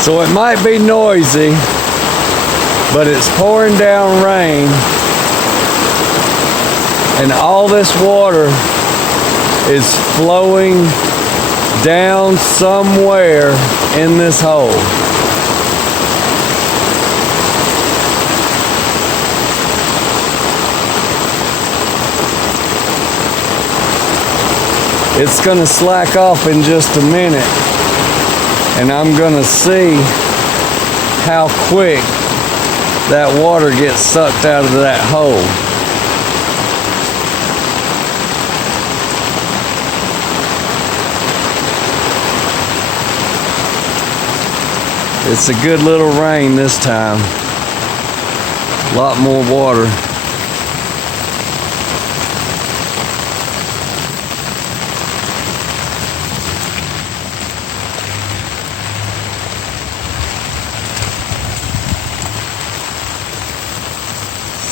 So it might be noisy, but it's pouring down rain, and all this water is flowing down somewhere in this hole. It's gonna slack off in just a minute, and I'm gonna see how quick that water gets sucked out of that hole. It's a good little rain this time. A lot more water.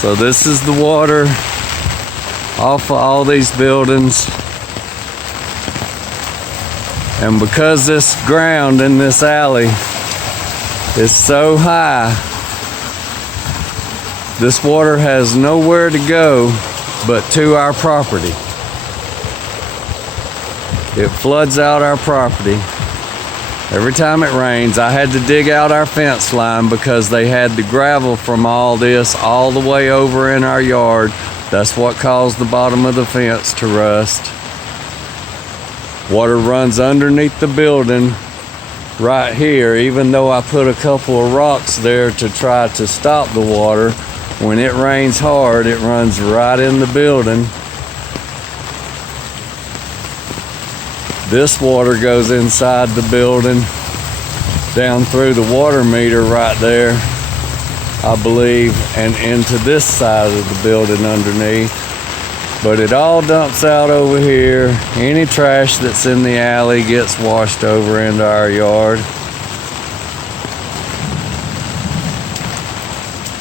So this is the water off of all these buildings. And because this ground in this alley is so high, this water has nowhere to go but to our property. It floods out our property. Every time it rains, I had to dig out our fence line because they had the gravel from all this all the way over in our yard. That's what caused the bottom of the fence to rust. Water runs underneath the building right here, even though I put a couple of rocks there to try to stop the water. When it rains hard, it runs right in the building. This water goes inside the building, down through the water meter right there, I believe, and into this side of the building underneath. But it all dumps out over here. Any trash that's in the alley gets washed over into our yard.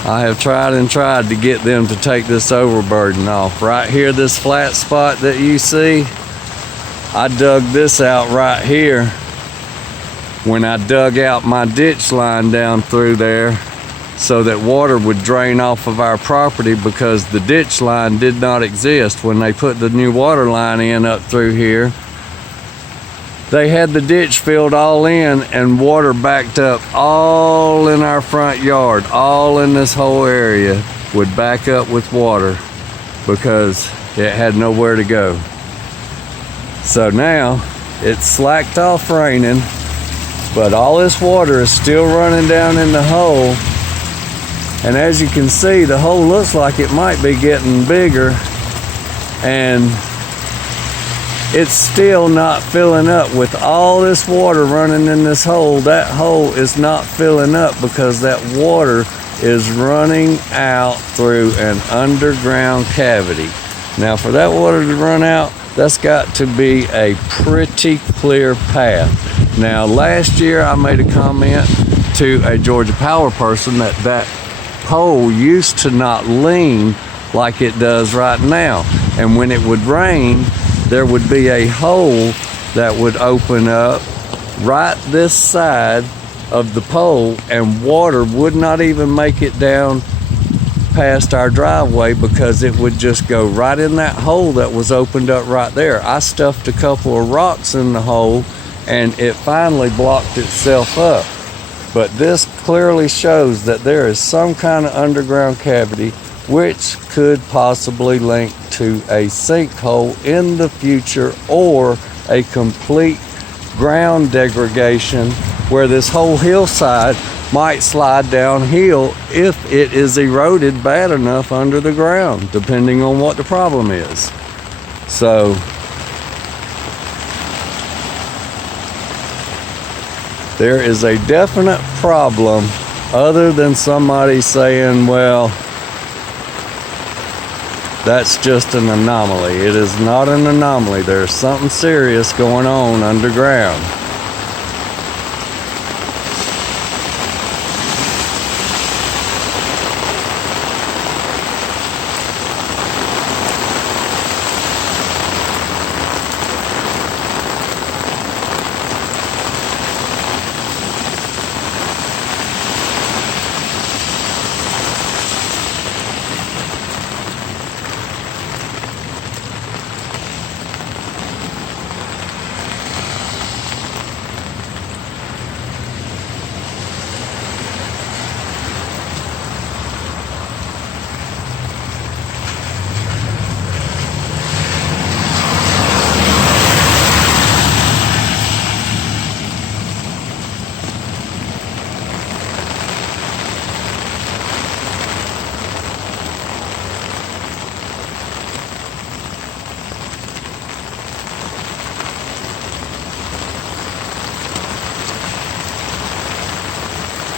I have tried and tried to get them to take this overburden off. Right here, this flat spot that you see, I dug this out right here when I dug out my ditch line down through there so that water would drain off of our property, because the ditch line did not exist. When they put the new water line in up through here, they had the ditch filled all in and water backed up all in our front yard. All in this whole area would back up with water because it had nowhere to go. So now it's slacked off raining, but all this water is still running down in the hole. And as you can see, the hole looks like it might be getting bigger, and it's still not filling up. With all this water running in this hole, that hole is not filling up because that water is running out through an underground cavity. Now, for that water to run out, that's got to be a pretty clear path. Now, last year I made a comment to a Georgia Power person that pole used to not lean like it does right now. And when it would rain, there would be a hole that would open up right this side of the pole, and water would not even make it down past our driveway because it would just go right in that hole that was opened up right there. I stuffed a couple of rocks in the hole and it finally blocked itself up. But this clearly shows that there is some kind of underground cavity which could possibly link to a sinkhole in the future, or a complete ground degradation where this whole hillside might slide downhill if it is eroded bad enough under the ground, depending on what the problem is. So there is a definite problem, other than somebody saying, well, that's just an anomaly. It is not an anomaly. There's something serious going on underground.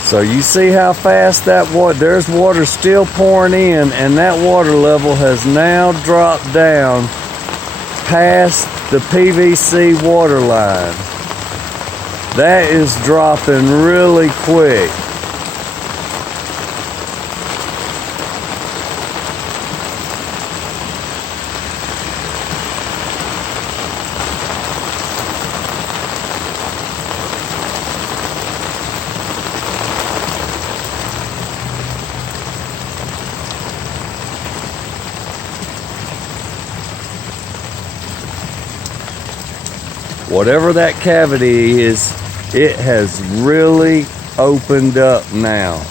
So you see how fast that water, there's water still pouring in, and that water level has now dropped down past the PVC water line. That is dropping really quick. Whatever that cavity is, it has really opened up now.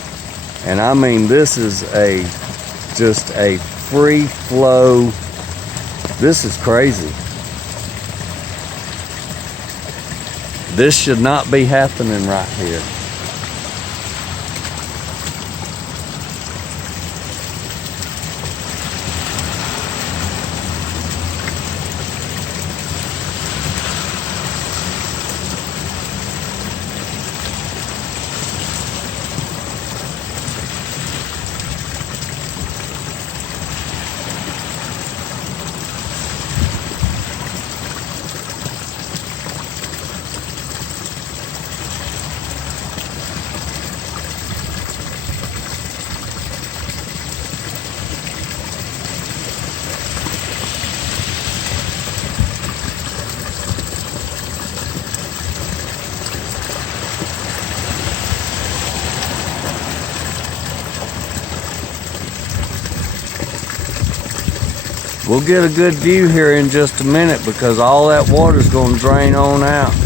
And I mean, this is just a free flow. This is crazy. This should not be happening right here. We'll get a good view here in just a minute because all that water's going to drain on out.